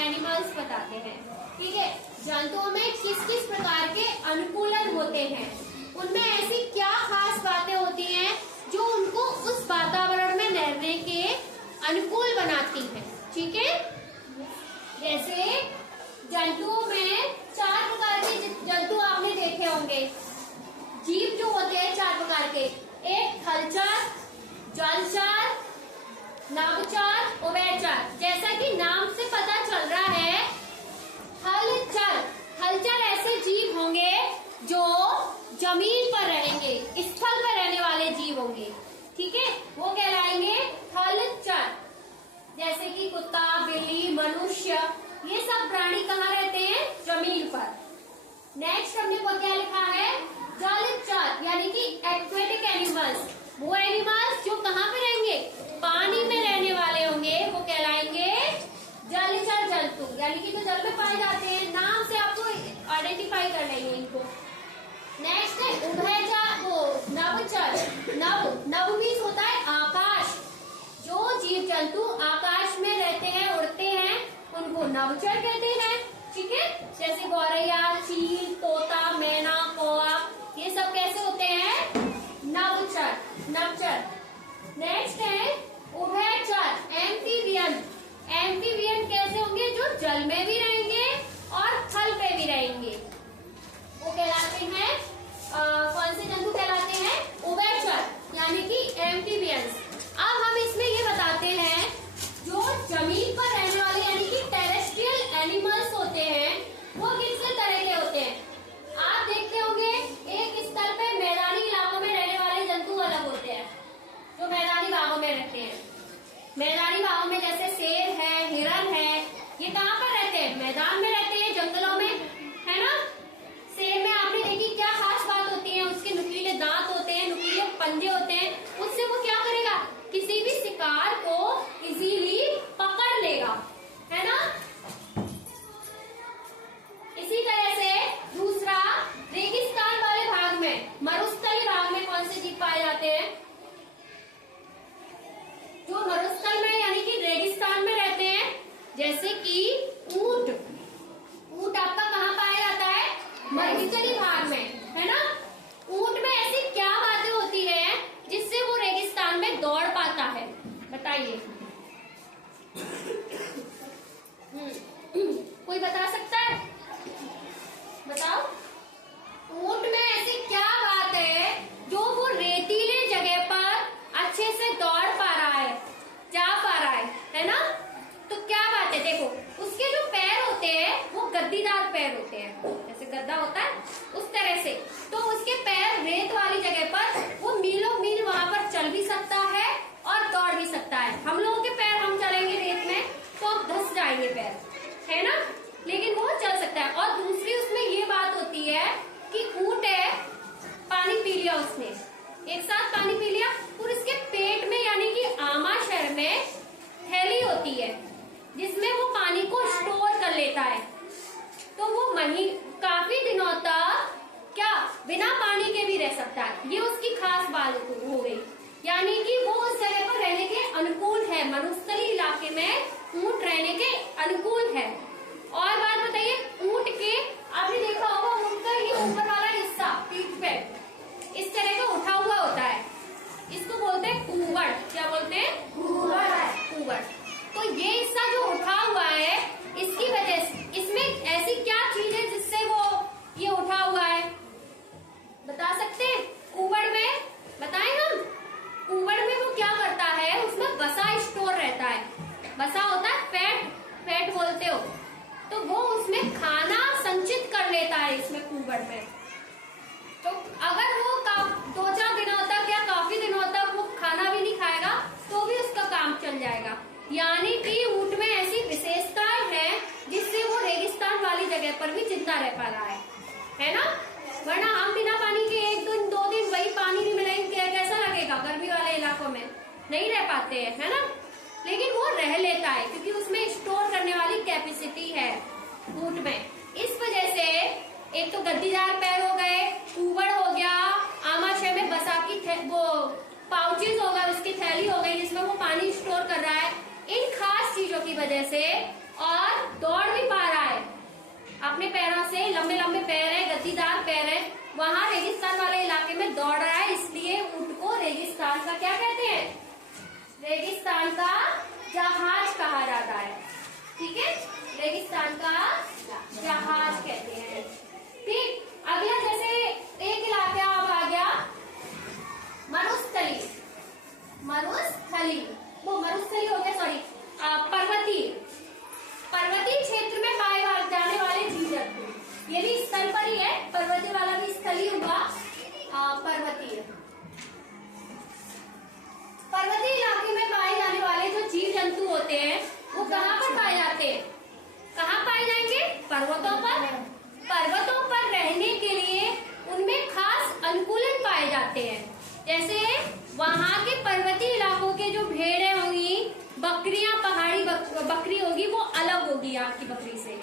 Animals बताते हैं। ठीक है, जंतुओं में किस किस प्रकार के अनुकूलन होते हैं, उनमें ऐसी क्या खास बातें होती हैं जो उनको उस वातावरण में रहने के अनुकूल बनाती हैं। ठीक है, जैसे जंतुओं में 4 प्रकार के जंतु आपने देखे होंगे, जीव जो होते हैं 4 प्रकार के, एक थलचर, जलचर, नभचर, उभयचर। जैसा कि नाम से पता चल रहा है, थलचर ऐसे जीव होंगे जो जमीन पर रहेंगे, स्थल पर रहने वाले जीव होंगे। ठीक है, वो कहलाएंगे थलचर। जैसे कि कुत्ता, बिल्ली, मनुष्य, ये सब प्राणी कहाँ रहते हैं? जमीन पर। नेक्स्ट हमने क्या लिखा है? जलचर, यानी कि एक्वेटिक एनिमल्स। वो एनिमल्स जो कहाँ पे रहेंगे? पानी में रहने वाले होंगे, वो कहलाएंगे जलचर जंतु, यानी कि जो जल में पाए जाते हैं। नाम से आपको आइडेंटिफाई कर लेंगे इनको। नेक्स्ट है उभयचर, वो नभचर। नभ मीन्स होता है आकाश। जो जीव जंतु आकाश में रहते हैं, उड़ते हैं, उनको नभचर कहते हैं। ठीक है, जैसे गौरैया, चील, तोता, मैना, कौआ, ये सब कैसे होते हैं? नभचर। नेक्स्ट है उभयचर, एम्फीबियन। एम्फीबियन कैसे होंगे? जो जल में भी रहेंगे और थल पे भी रहेंगे, वो कहलाते हैं कौन से जंतु कहलाते हैं? उभयचर, यानी कि एम्फीबियंस। अब हम इसमें ये बताते हैं, जो जमीन पर रहने वाले यानी कि टेरेस्ट्रियल एनिमल्स होते हैं, वो किस तरह के होते हैं? आप देखते होंगे एक स्तर पे मैदानी इलाकों में रहने वाले जंतु अलग होते हैं, जो मैदानी भागों में रहते हैं। मैदानी भागों में जैसे शेर है, हिरन है, ये कहाँ पर रहते हैं? मैदान में रहते हैं, जंगलों में, है ना। शेर में आपने देखी क्या खास बात होती है? उसके नुकीले दांत होते हैं, नुकीले पंजे होते हैं, उससे वो क्या करेगा? किसी भी शिकार को इजीली पकड़ लेगा, है ना। इसी तरह से दूसरा, रेगिस्तान वाले भाग में, मरुस्थलीय भाग में कौन से जीव पाए जाते हैं? जो मरुस्थल में यानी कि रेगिस्तान में रहते हैं, जैसे कि ऊंट। ऊंट आपका कहाँ पाया जाता है? मरुस्थलीय भाग में, है ना। ऊंट में ऐसी क्या बातें होती है जिससे वो रेगिस्तान में दौड़ पाता है? बताइए। कोई बता सकता है? बताओ। ऊंट में ऐसी क्या बात है जो वो रेतीले जगह पर अच्छे से दौड़ पा रहा है, जा पा रहा है ना। तो क्या बात है? देखो, उसके जो पैर होते हैं वो गद्दीदार पैर होते हैं, जैसे गद्दा होता है उस तरह से। तो उसके पैर रेत वाली जगह पर वो मीलों मील वहां पर चल भी सकता है और दौड़ भी सकता है। हम लोगों के पैर, हम चलेंगे रेत में तो धंस जाएंगे पैर, है ना, लेकिन वो चल सकता है। और दूसरी उसमें ये बात होती है कि ऊंट है, पानी पी लिया उसने, एक साथ पानी पी लिया, और उसके पेट में यानी कि आमाशय में थैली होती है जिसमें वो पानी को स्टोर कर लेता है। तो वो काफी दिनों तक क्या बिना पानी के भी रह सकता है। ये उसकी खास बात हो गई, यानी कि वो उस जगह पर रहने के अनुकूल है। मरुस्थलीय इलाके में ऊंट रहने के अनुकूल है। और बात बताइए, ऊंट के आपने देखा होगा, ऊंट का ये ऊपर वाला हिस्सा पीठ पे इस तरह का उठा हुआ होता है, इसको बोलते हैं कूवड़। क्या बोलते हैं? कूवड़। तो ये हिस्सा जो उठा हुआ है, इसकी वजह से इसमें ऐसी क्या चीज है जिससे वो ये उठा हुआ है? बता सकते हैं? कूवड़ में बताएं हम। कूवड़ में वो क्या करता है? उसमें वसा स्टोर रहता है। वसा होता है फैट बोलते हो, तो वो उसमें खाना संचित कर लेता है इसमें कूवड़ में। तो अगर वो 2-4 दिनों तक या काफी दिनों तक वो खाना भी नहीं खाएगा तो भी उसका काम चल जाएगा। यानी कि ऊंट में ऐसी विशेषताएं हैं जिससे वो रेगिस्तान वाली जगह पर भी जिंदा रह पा रहा है ना। वरना हम बिना पानी के 1 दिन 2 दिन वही पानी नहीं मिलेंगे, कैसा लगेगा? गर्मी वाले इलाकों में नहीं रह पाते हैं, है ना। लेकिन वो रह लेता है क्योंकि उसमें स्टोर करने वाली कैपेसिटी है ऊंट में। इस वजह से एक तो गद्दीदार पैर हो गए, कूवड़ हो गया, आमाशय में वसा की वो पाउचेस हो गए, उसकी थैली हो गई जिसमें वो पानी स्टोर कर रहा है। इन खास चीजों की वजह से और दौड़ भी पा रहा है अपने पैरों से, लंबे लंबे पैर है, गद्दीदार पैर है, वहां रेगिस्तान वाले इलाके में दौड़ रहा है, इसलिए ऊंट को रेगिस्तान का क्या कहते हैं? रेगिस्तान का जहाज कहा जाता है। ठीक है, रेगिस्तान का जहाज कहते हैं। ठीक, अगला जैसे एक इलाका अब आ गया मरुस्थली। मरुस्थली, वो मरुस्थली हो गया, सॉरी, पर्वतीय क्षेत्र में पाए जाने वाले जीव जंतु। ये भी स्थल पर ही है, पर्वतीय वाला भी स्थल ही हुआ। पर्वतीय इलाके में पाए जाने वाले जो जीव जंतु होते हैं वो कहाँ पर पाए जाते हैं? कहाँ पाए जाएंगे? पर्वतों पर। पर्वतों पर रहने के लिए उनमें खास अनुकूलन पाए जाते हैं। जैसे वहां के पर्वतीय इलाकों के जो भेड़ें होंगी, बकरियां, पहाड़ी बकरी होगी, वो अलग होगी यहाँ की बकरी से।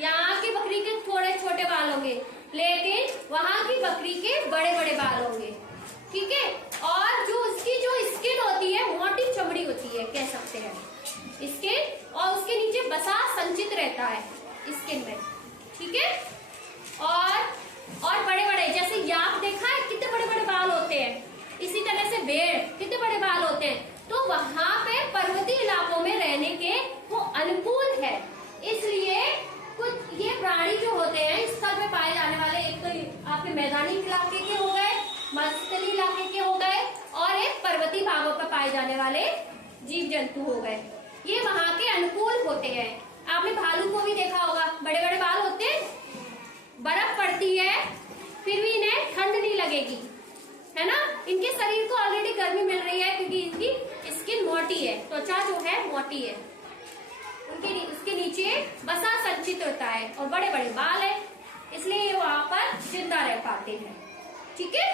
यहाँ की बकरी के थोड़े छोटे बाल होंगे, लेकिन वहां की बकरी के बड़े बड़े बाल होंगे। ठीक है, और जो उसकी जो स्किन होती है, मोटी चमड़ी होती है, कह सकते हैं स्किन, और उसके नीचे वसा संचित रहता है स्किन में। ठीक है, और बड़े बड़े, जैसे याक देखा है कितने बड़े बड़े बाल होते हैं, इसी तरह से भेड़ कितने बड़े बाल होते हैं। तो वहां पे पर्वतीय इलाकों में रहने के वो अनुकूल है, इसलिए कुछ ये प्राणी जो होते हैं स्थल पे पाए जाने वाले, एक तो आपके मैदानी इलाके के हो गए, मरुस्थली इलाके के हो गए, और एक पर्वतीय भागों पर पाए जाने वाले जीव जंतु हो गए। ये वहां के अनुकूल होते हैं। आपने भालू को भी देखा होगा, बड़े बड़े बाल होते हैं, बर्फ पड़ती है फिर भी इन्हें ठंड नहीं लगेगी, है ना। इनके शरीर को ऑलरेडी गर्मी मिल रही है क्योंकि इनकी स्किन मोटी है, त्वचा जो है मोटी है, उसके नीचे वसा संचित होता है और बड़े बड़े बाल है, इसलिए ये वहां पर जिंदा रह पाते हैं। ठीक है,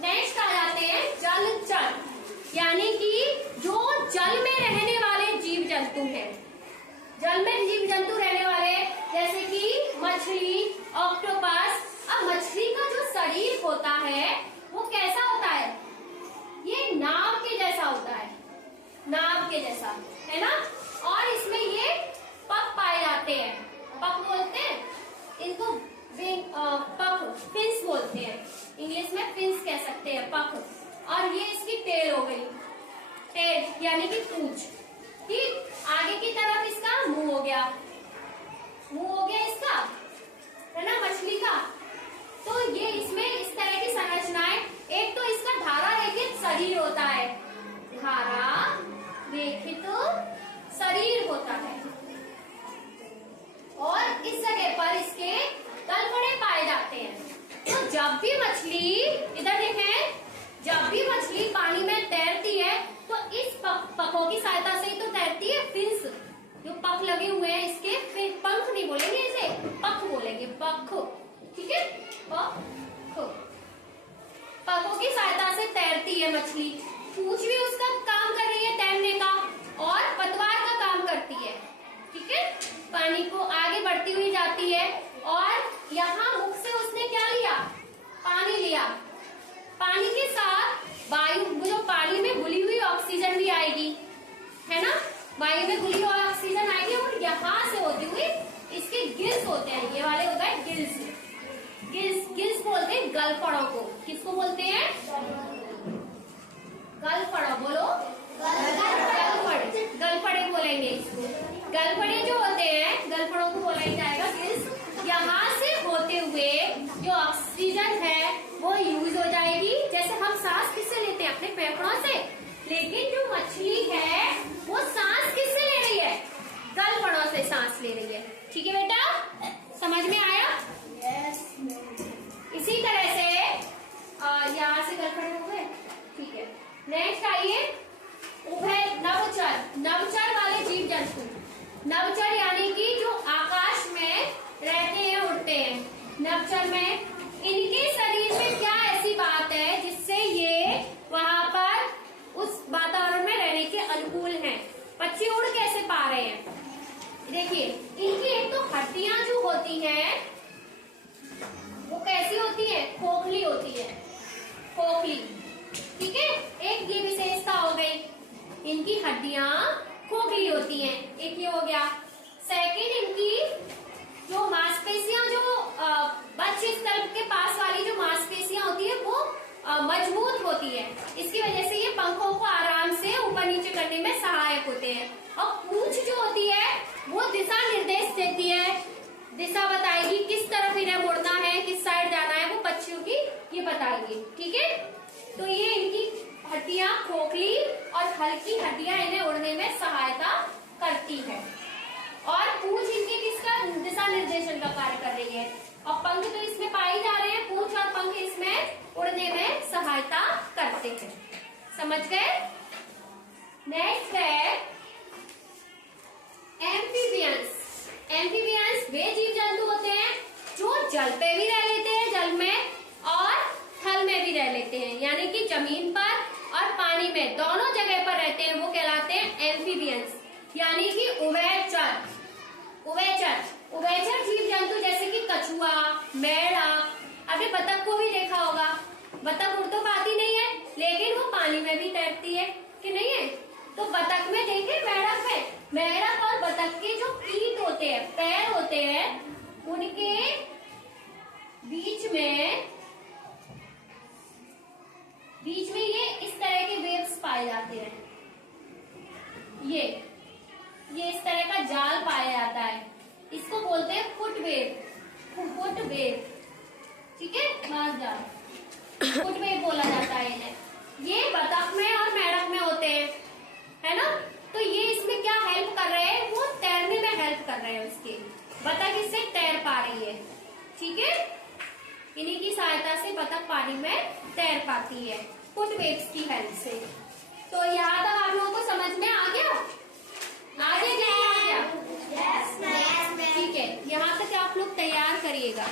नेक्स्ट आ जाते हैं जलचर, यानी कि जो जल में रहने वाले जीव जंतु हैं। जल में जीव जंतु रहने वाले जैसे कि मछली, ऑक्टोपस। अब मछली का जो शरीर होता है वो कैसा होता है? ये नाव के जैसा होता है, नाव के जैसा, है ना। और इसमें ये पख पाए जाते हैं, पख बोलते हैं इनको, पख, फिन्स बोलते हैं, इंग्लिश में फिन्स कह सकते हैं, पख। और ये इसकी टेल हो गई, टेल यानी कि पूंछ। ठीक, आगे की तरफ इसका मुंह हो गया, मुंह हो गया इसका, है ना, मछली का। तो ये इसमें इस तरह की संरचनाएं, एक तो इसका धारा रहित शरीर होता है, धारा रहित शरीर होता है, और इस जगह पर इसके तलवड़े पाए जाते हैं। तो जब भी मछली, इधर देखें, जब भी मछली पानी में तैरती है तो इस पखों की सहायता से ही तो तैरती है। फिन्स जो पख लगे हुए हैं इसके, फिर पंख नहीं बोलेंगे इसे, पख बोलेंगे, पख। ठीक है, पख, पखों की सहायता से तैरती है मछली। पूंछ भी उसका काम कर रही है तैरने का, और पतवार का काम करती है। ठीक है, पानी को आगे बढ़ती हुई जाती है, और यहाँ मुख से उसने क्या लिया? पानी लिया। पानी के साथ वायु, जो पानी में घुली हुई ऑक्सीजन भी आएगी, है ना, वायु में घुली हुई ऑक्सीजन आएगी, और यहाँ से होती हुई इसके गिल्स होते हैं, ये वाले हो गए गिल्स। गिल्स बोलते हैं गलफड़ों को। किसको बोलते हैं? गलफड़ा, बोलो, गलफड़े बोलेंगे इसको। गलफड़े जो होते हैं, गलफड़ों को बोला ही जाएगा गिल्स। यहाँ से होते हुए जो ऑक्सीजन है वो यूज हो जाएगी। जैसे हम सांस किससे लेते हैं? अपने फेफड़ों से। लेकिन जो मछली है वो सांस किससे ले रही है? गलफड़ों से सांस ले रही है। ठीक है बेटा, समझ में आया? इसी तरह से यहाँ से गलफड़े हो गए। ठीक है, नेक्स्ट आइए, उभय नवचर। नवचर वाले जीव जंतु, नवचर यानी कि जो आकाश में रहते हैं, उड़ते हैं। नवचर में इनके शरीर में क्या ऐसी बात है जिससे ये वहां पर उस वातावरण में रहने के अनुकूल हैं? पक्षी उड़ कैसे पा रहे हैं? देखिए, इनकी एक तो हड्डियां जो होती हैं वो कैसी होती है? खोखली होती है, खोखली। ठीक है, एक ये विशेषता हो गई, इनकी हड्डियां खोखली होती हैं। एक ये हो गया। सेकंड, इनकी जो मांसपेशियां, जो बक्ष स्थल के पास वाली जो मांसपेशियां होती है वो मजबूत होती है। इसकी वजह से ये पंखों को आराम से ऊपर नीचे करने में सहायक होते हैं। और पूंछ जो होती है वो दिशा निर्देश देती है, दिशा बताएगी किस तरफ इन्हें मुड़ना है, किस साइड जाना है, वो पक्षियों की ये बताएगी। ठीक है, तो ये इनकी हड्डियां खोखली और हल्की हड्डियां इन्हें उड़ने में सहायता करती है। और पूंछ इनकी किसका दिशा निर्देशन का कार्य कर रही है, और पंख तो इसमें पाए जा रहे हैं, पूंछ और पंख इसमें उड़ने में सहायता करते हैं। समझ गए? नेक्स्ट है एम्फीबियंस। एम्फीबियंस वे जीव जंतु होते हैं जो जल पे भी रह लेते हैं, जल में, और थल में भी रह लेते हैं, यानी कि जमीन पर और पानी में दोनों जगह पर रहते हैं, वो कहलाते हैं एम्फीबियंस, यानी कि उभयचर। उभयचर जीव जंतु जैसे कि कछुआ, मेढक, आपने बतख को भी देखा होगा। बतख उड़ तो पाती नहीं है लेकिन वो पानी में भी तैरती है कि नहीं है? तो बतख में देखे, मेढक और बतख के जो कीट होते हैं, पैर होते हैं, उनके बीच में ये इस तरह के वेव्स पाए जाते हैं। ये इस तरह का जाल पाया जाता है, इसको बोलते हैं फुटवेव। ठीक है, मास जाल, फुटवेव बोला जाता है इन्हें। ये बतख में और मेढक में होते हैं, है ना? तो ये इसमें क्या हेल्प कर रहे हैं, वो तैरने में हेल्प कर रहे हैं उसके। बतख इससे तैर पा रही है। ठीक है, इन्हीं की सहायता से बतख पानी में तैर पाती है, फुटवेव्स की हेल्प से। तो यहाँ तक आप लोगों को समझ में आ गया? आगे क्या? ठीक है, यहाँ तक आप लोग तैयार करिएगा।